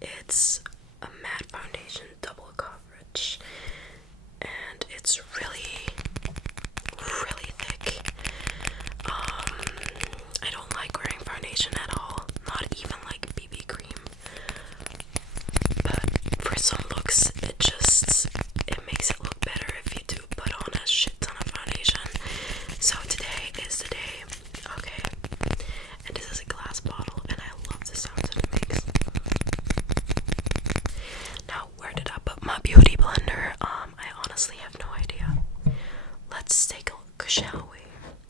It's a matte foundation, double coverage, and it's really, really thick. I don't like wearing foundation at all, not even like BB cream. But for some looks, it makes it look better if you do put on a shit ton of foundation. So today is the day, okay? And this is a glass bottle, and I love the sounds that it makes. Now, where did I put my beauty blender? I honestly have no idea. Let's take a look, shall we?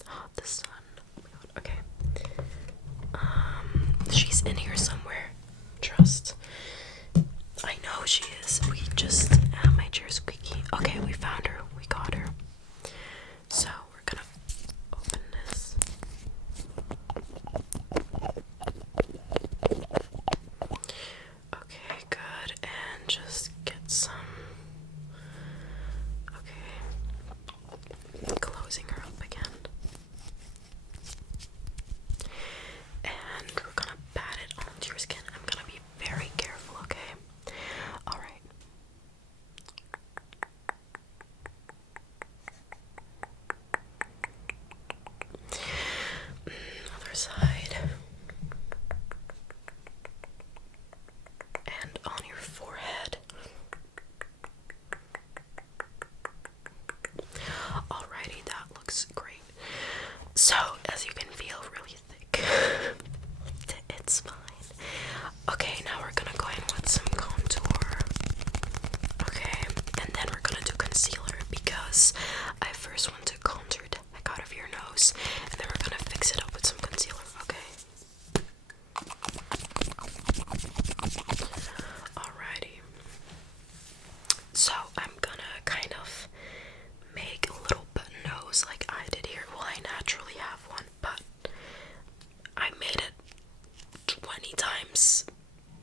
Oh, the sun. Oh my god, okay. She's in here somewhere. Trust. I know she is. We just my chair's squeaky. Okay, we found her. We got her. So we're gonna open this. Okay, good. And just get some. Okay. Closing her up again. And we're gonna pat it onto your skin. I'm gonna be very careful, okay? Alright. Other side. And on your forehead. Alrighty, that looks great. So, as you can feel, really thick. It's fine. Okay, now we're gonna go in with some contour. Okay, and then we're gonna do concealer because I first want to contour the heck out of your nose, and then we're gonna fix it up with some concealer, okay? Alrighty. So I'm gonna kind of make a little button nose like I did here. Well, I naturally have one, but I made it 20 times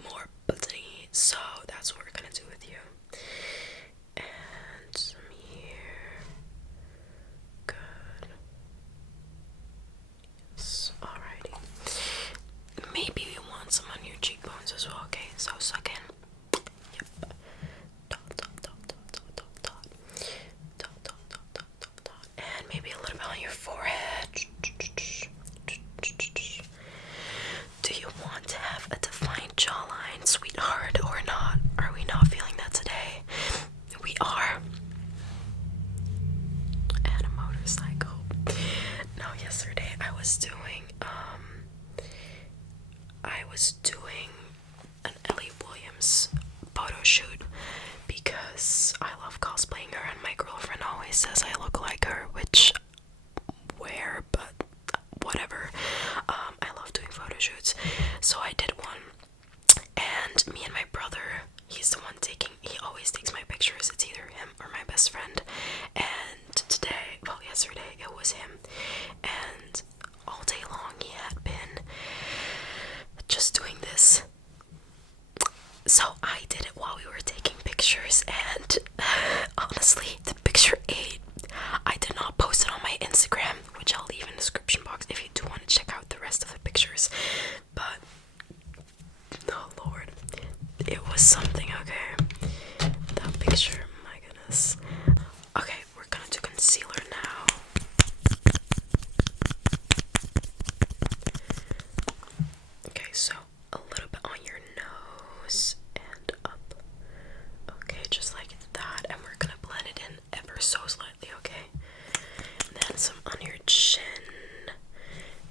more buttony, so that's what we're gonna do with you. And some here. Good. Yes, alrighty. Maybe you want some on your cheekbones as well, okay? So suck in. Yep. Dot, dot, dot, dot, dot, dot, dot. Dot, dot, dot, dot, dot, dot. And maybe a little bit on your forehead. Do you want to have a defined jawline, sweetheart, or not? Are we not feeling that today? We are. And a motorcycle. No, yesterday I was doing an Ellie Williams photo shoot because I love cosplaying her, and my girlfriend always says I look like her, which but whatever. I love doing photo shoots, so I did one, and me and my brother, he's the one he always takes my pictures. It's either him or my best friend, and yesterday it was him, and all day long he had been just doing this. So I did it while we were taking pictures, and honestly, the picture ate. I did not post it on my Instagram, which I'll leave in the description box if you do want to check out the rest of the pictures. But, oh lord, it was something, okay? That picture, my goodness. Okay, we're gonna do concealer now. Okay, so a little bit on your nose and up. Okay, just like that, and we're gonna blend it in ever so slightly, okay? And then some on your chin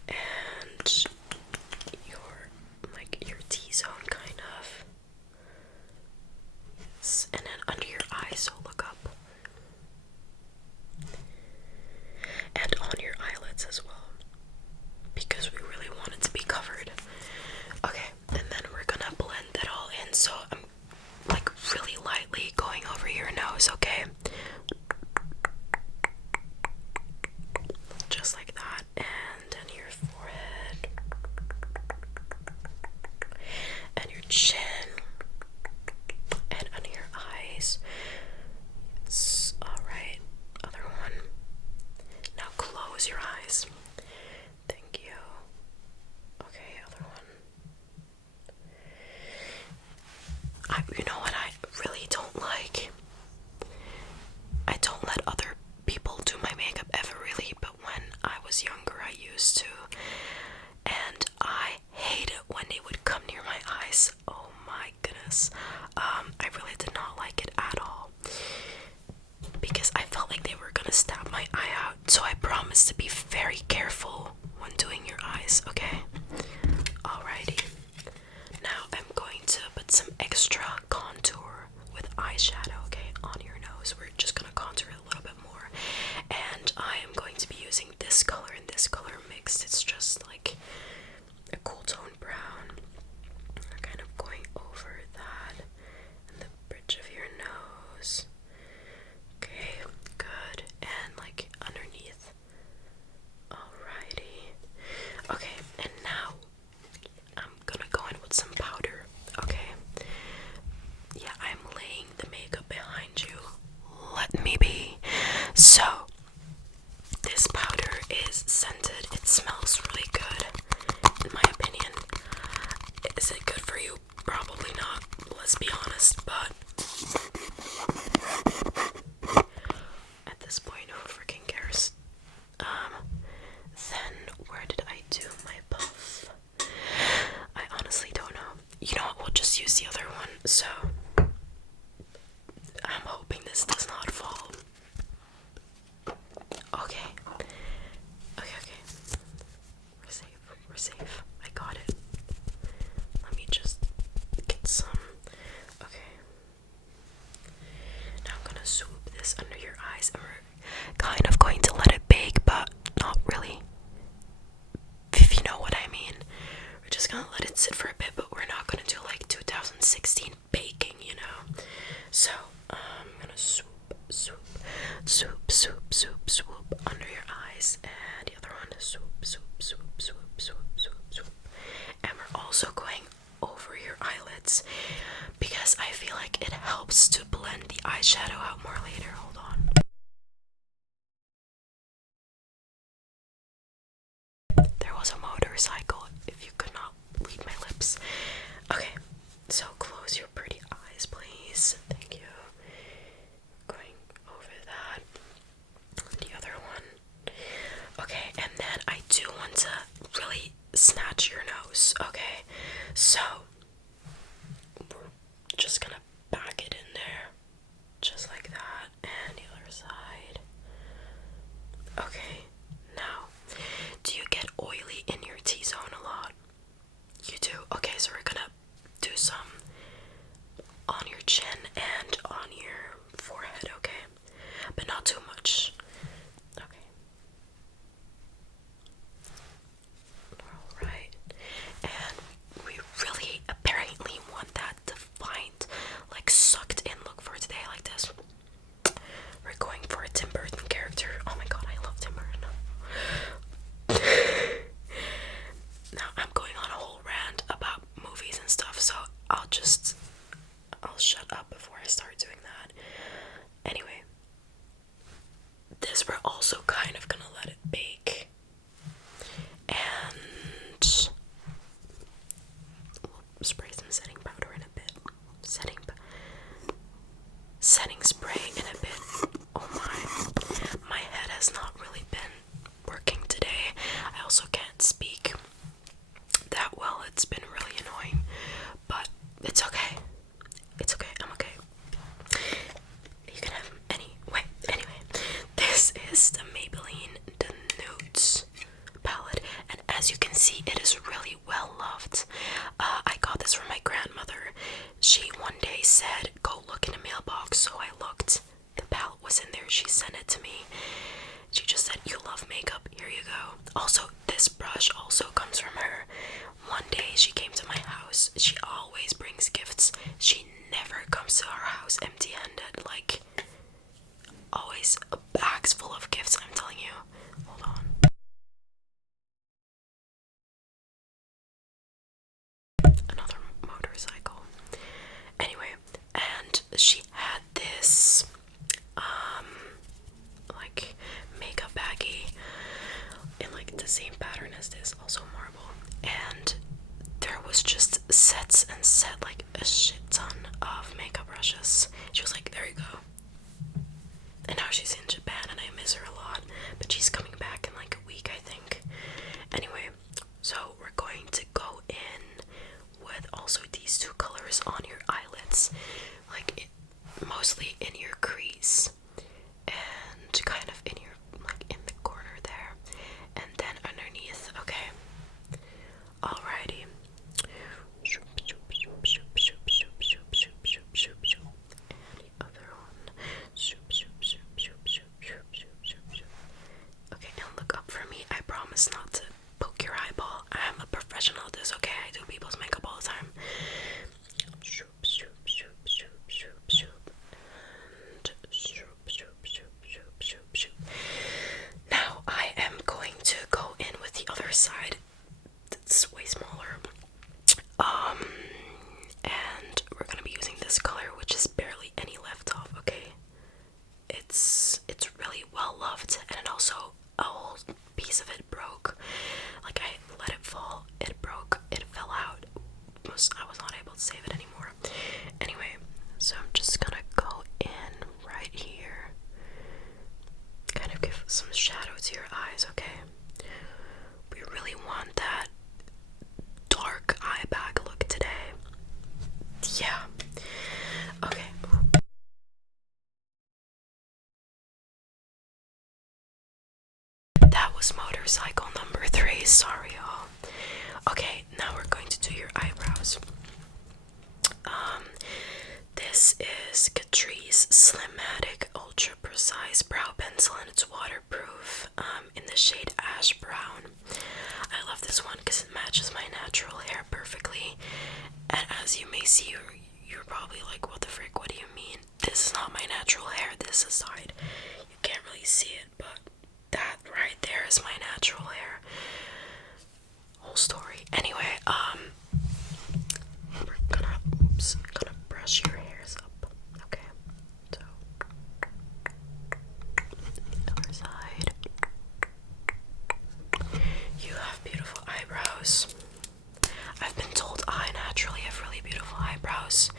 and your T-zone kind of. Yes, and then under your eyes, so look up. And on your eyelids as well, because we really want it to be covered. Okay, and then we're gonna blend that all in, so I'm like really lightly going over your nose, okay? Just like that, and then your forehead and your chin and under your eyes. Yes, alright. Other one. Now close your eyes. Thank you. Okay, other one. you know what I really don't like? I don't let other people do my makeup ever, really, but when I was younger I used to, and I hate it when they would come near my eyes. Oh my goodness. I really did not like it at all, because I felt like they were gonna stab my eye out, so I promised to be very careful when doing your eyes, okay? Alrighty. Now I'm going to put some extra contour with eyeshadow, okay, on your nose. We're just gonna contour it a little bit more. And I am going to be using this color and this color mixed. It's just like a cool tone brown. We're kind of going over that and the bridge of your nose. Okay, good. And like underneath. Alrighty. Okay, and now I'm gonna go in with some powder, okay? Yeah, I'm laying the makeup behind you. Let me be. So, this powder is scented. It smells really good, in my opinion. Is it good for you? Probably not. Let's be honest, but at this point, who freaking cares? Then where did I do my puff? I honestly don't know. You know what? We'll just use the other one. So I'm hoping this does not fall. Okay. Okay. We're safe. We're safe. I got it. Let me just get some. Okay. Now I'm gonna swoop this under your eyes, and we're kind of going to let it bake, but not really. If you know what I mean. We're just gonna let it sit for a bit, but we're not gonna do like 2016 baking, you know? So, I'm gonna swoop under your eyes, and the other one, swoop. And we're also going over your eyelids, because I feel like it helps to blend the eyeshadow out more later. Hold on. There was a motorcycle, if you could not read my lips. Okay, so close your pretty eyes, please. Thank you. Going over that. The other one. Okay, and then I do want to really snatch your nose, okay? So, we're just gonna back it in there. Just like that. And the other side. Okay, now, do you get oily in your T-zone a lot? You do? Okay, so we're gonna do some on your chin and on your forehead, okay? But not too much. Okay. Alright. And we really apparently want that defined, like sucked in look for today, like this. We're going for a Tim Burton character. Oh my god, I love Tim Burton. Now I'm going on a whole rant about movies and stuff, so I'll shut up before I start doing that. Anyway, this we're also kind of gonna let it bake, and we'll spray some setting powder in a bit. Setting spray in a bit. Oh my head has not really been working today. I also can't speak that well. It's been really annoying, but it's okay. It's okay. I'm okay. You can have anyway, this is the Maybelline The Nudes palette, and as you can see, it is really well loved. I got this from my grandmother. She one day said, go look in the mailbox, so I looked. The palette was in there. She sent it to me. She just said, you love makeup, here you go. Also, this brush also comes from her. One day she came to my house. She always brings gifts. She never comes to our house empty-handed. Like, always bags full of gifts, I'm telling you. Hold on. Another motorcycle. Anyway, and she had this like makeup baggie in like the same pattern as this, also marble, and there was just sets and sets had like a shit ton of makeup brushes. She was like, there you go. And now she's in Japan and I miss her a lot. But she's coming back in like a week, I think. Anyway, so we're going to go in with also these two colors on your eyelids. Like mostly in your crease. And kind of in your, like in the corner there. And then underneath, okay. Alrighty. And the other one. Okay, and look up for me. I promise not to poke your eyeball. I'm a professional at this, okay? I do people's makeup all the time. Now I am going to go in with the other side. It's way smaller. And we're gonna be using this color, which is barely any left off, okay? It's really well loved, and it also, a whole piece of it broke. Like I let it fall, it broke, it fell out. I was not able to save it anymore. Anyway, so I'm just gonna go in right here. Kind of give some shadow to your eyes, okay? We really want that dark eye bag look today. Yeah. Okay. That was motorcycle number 3. Sorry, y'all. Okay, now we're going to do your eyebrows. This is Catrice Slimatic Ultra Precise Brow Pencil, and it's waterproof. In the shade Ash Brown. I love this one because it matches my natural hair perfectly. And as you may see, you're probably like, what the frick? What do you mean? This is not my natural hair. This is side. You can't really see it, but that right there is my natural hair. Whole story. Anyway, we're gonna brush your hairs up. Okay. So the other side. You have beautiful eyebrows. I've been told I naturally have really beautiful eyebrows.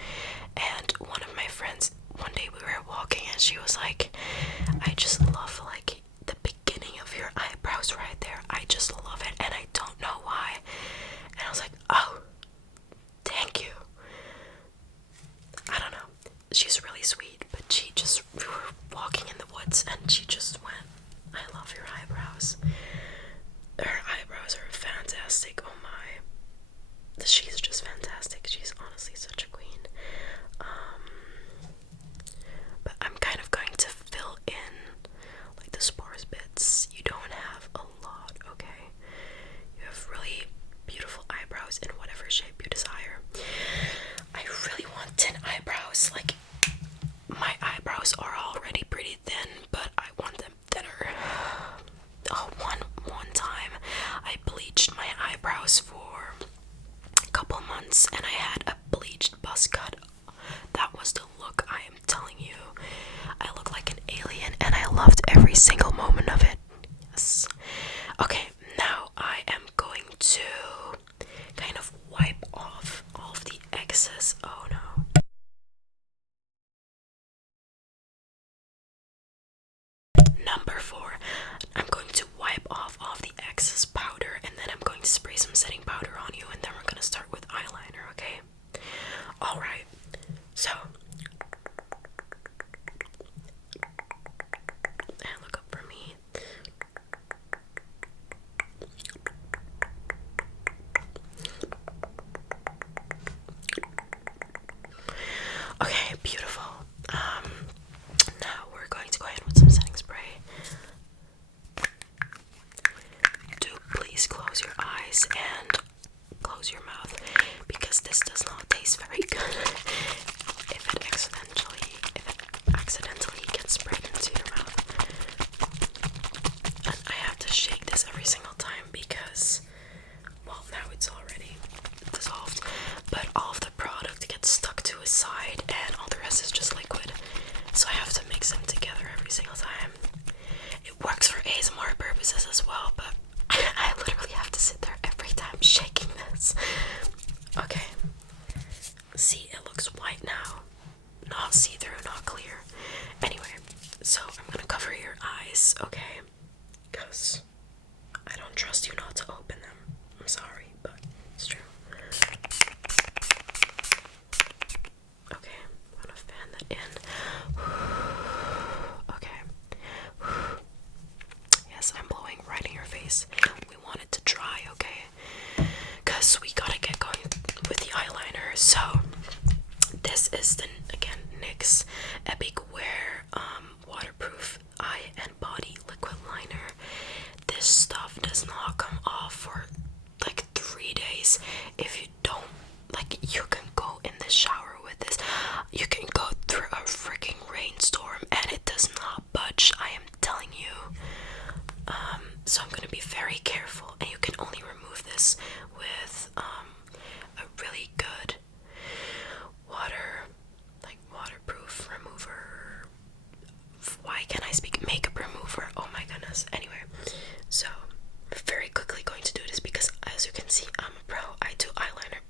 And one of my friends, one day we were walking and she was like, I just love like the beginning of your eyebrows right there. I just love it and I don't know why. And I was like, oh, thank you. I don't know. She's really sweet, but we were walking in the woods and she just went, I love your eyebrows. Her eyebrows are fantastic. Oh my. She's just fantastic. She's honestly such a queen. But I'm kind of going to fill in like the sparse bits. You don't have a lot, okay? You have really beautiful eyebrows in whatever shape you desire. I really want thin eyebrows. Like, my eyebrows are already pretty thin, but I want them thinner. Oh, one time I bleached my eyebrows for a couple months and I had a bleached buzz cut. That was the look, I am telling you. I look like an alien and I loved every single moment of it. Yes. Okay, now I am going to kind of wipe off all of the excess. Oh no. Number 4, I'm going to wipe off all of the excess powder and then I'm going to spray some setting powder on you and then we're going to start with eyeliner, okay? Alright, so, and look up for me. Okay, beautiful. Now we're going to go ahead with some setting spray. Do please close your eyes and close your mouth because this does not taste very good. If it See, it looks white now. Not see-through, not clear. Anyway, so I'm gonna cover your eyes, okay? Because I don't trust you not to open them. I'm sorry, but it's true. Okay, I'm gonna fan that in. Okay. Yes, I'm blowing right in your face. We want it to dry, okay? Because we gotta get going with the eyeliner. So, this is the, again, NYX Epic Wear waterproof eye and body liquid liner. This stuff does not come off for like 3 days. If you don't, like, you can go in the shower with this. You can go through a freaking rainstorm and it does not budge. I am telling you. So I'm gonna be very careful, and you can only remove this with a really good waterproof remover. Why can't I speak? Makeup remover. Oh my goodness. Anyway, so I'm very quickly going to do this because, as you can see, I'm a pro. I do eyeliner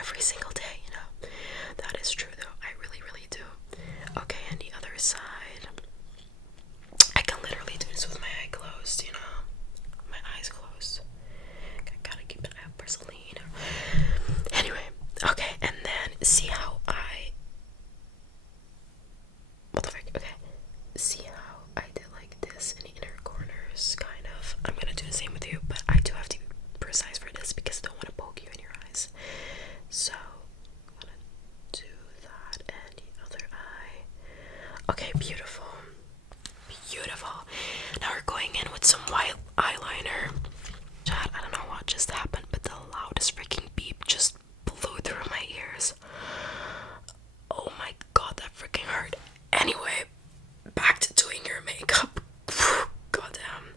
every single day, you know. That is true though. I really, really do. Okay, and the other side. I can literally do this with my eye closed, you know. My eyes closed. I gotta keep an eye up, you know. Anyway, okay, and then see how okay. See how I did like this in the inner corners, kind of. I'm gonna do the same with you, but I do have to be precise for this because I don't want to poke you in your eyes. So I'm gonna do that and the other eye. Okay, beautiful. Beautiful. Now we're going in with some white eyeliner. Chat, I don't know what just happened, but the loudest freaking beep just blew through my ears. Oh my god, that freaking hurt. Anyway, back to doing your makeup. Goddamn.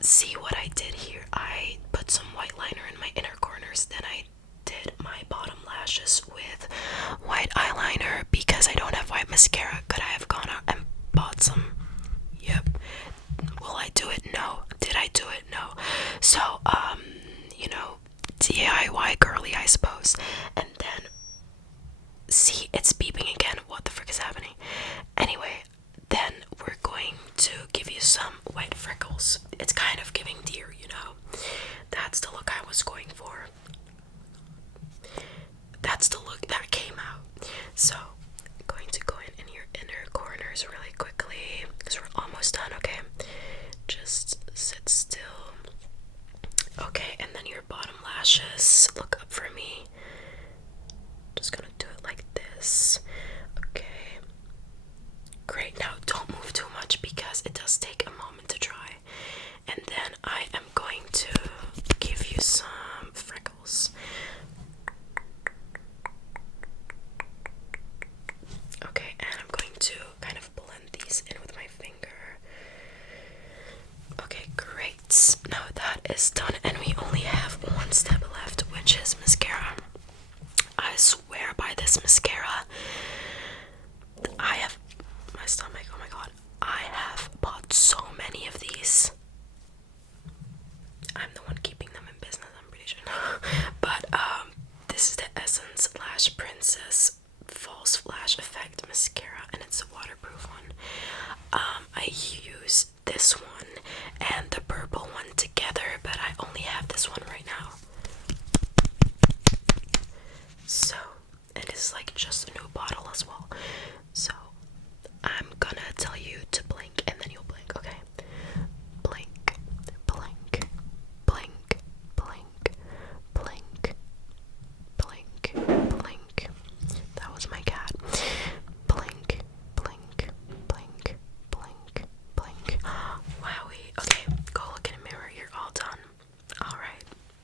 See what I did here? I put some white liner in my inner corners, then I did my bottom lashes with white eyeliner because I don't have white mascara. Could I have gone out and bought some? Yep. Will I do it? No. Did I do it? No. So, you know, DIY girly, I suppose. And then, see, it's beeping again. What the frick is happening? Anyway, then we're going to give you some white freckles. It's kind of giving deer, you know. That's the look I was going for. That's the look that came out. So, I'm going to go in your inner corners really quickly because we're almost done, okay? Just sit still. Okay, and then your bottom lashes. Look up for me. Just gonna do it like this. Okay. Great. Now don't move too much because it does take a moment to dry. And then I am going to give you some freckles. Okay, and I'm going to kind of blend these in with my finger. Okay, great. Now that is done, and we only have one step left, which is mascara. I swear by this mascara.